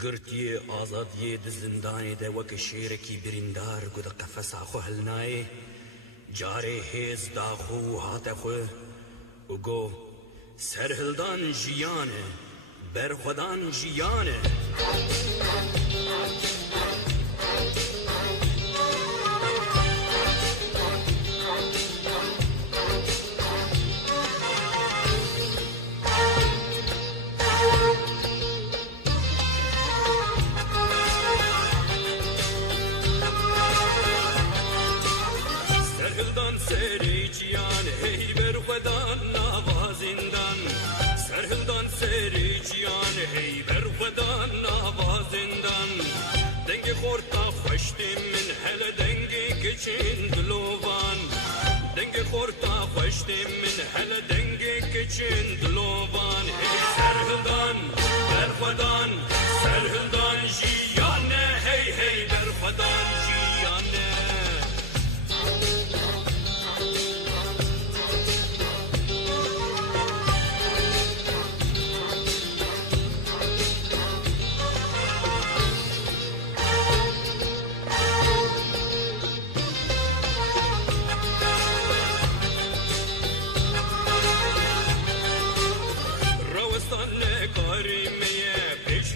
گرتی آزادی د زندانی ده وک شیرکی بریندار گود قفس آخو هلنای جاره هیز داخو هات خو و گو سرهلدان جیانه برخودان جیانه ای بر خودان نوازندن دنگ خورتا خوشتیم من هل دنگی کچین دلوان دنگ خورتا خوشتیم من هل دنگی کچین دلوان ای سرهدان بر خودان سرهدان جیانه هی هی بر خودان جیانه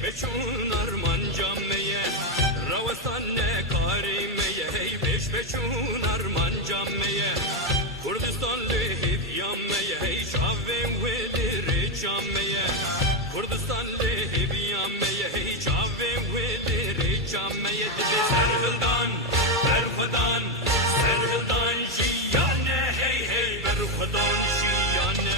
بچون ارمان جامعه روستان کاریمه هی بچون ارمان جامعه کردستان لهید یامه هی چاویم و دیر جامعه کردستان لهید یامه هی چاویم و دیر جامعه دل سرهلدان برخودان سرهلدان جیانه هی هی برخودان جیانه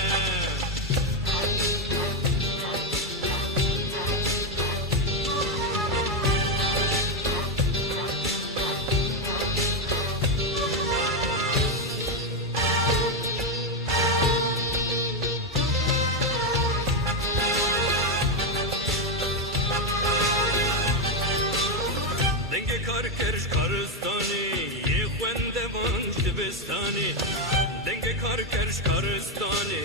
کرش کارستانی یه خونده وانج دبستانی دنگ کار کرش کارستانی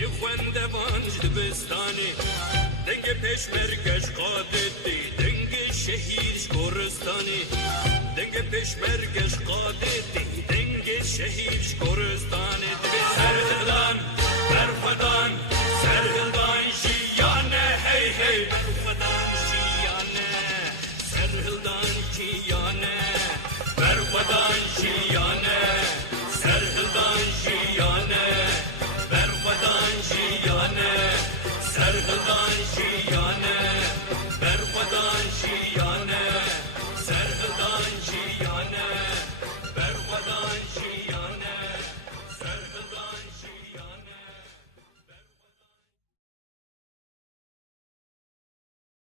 یه خونده وانج دبستانی دنگ پیش مرگش قادتی دنگ شهیدش کورستانی دنگ پیش مرگش قادتی دنگ شهیدش کورستانی سرهدان برخودان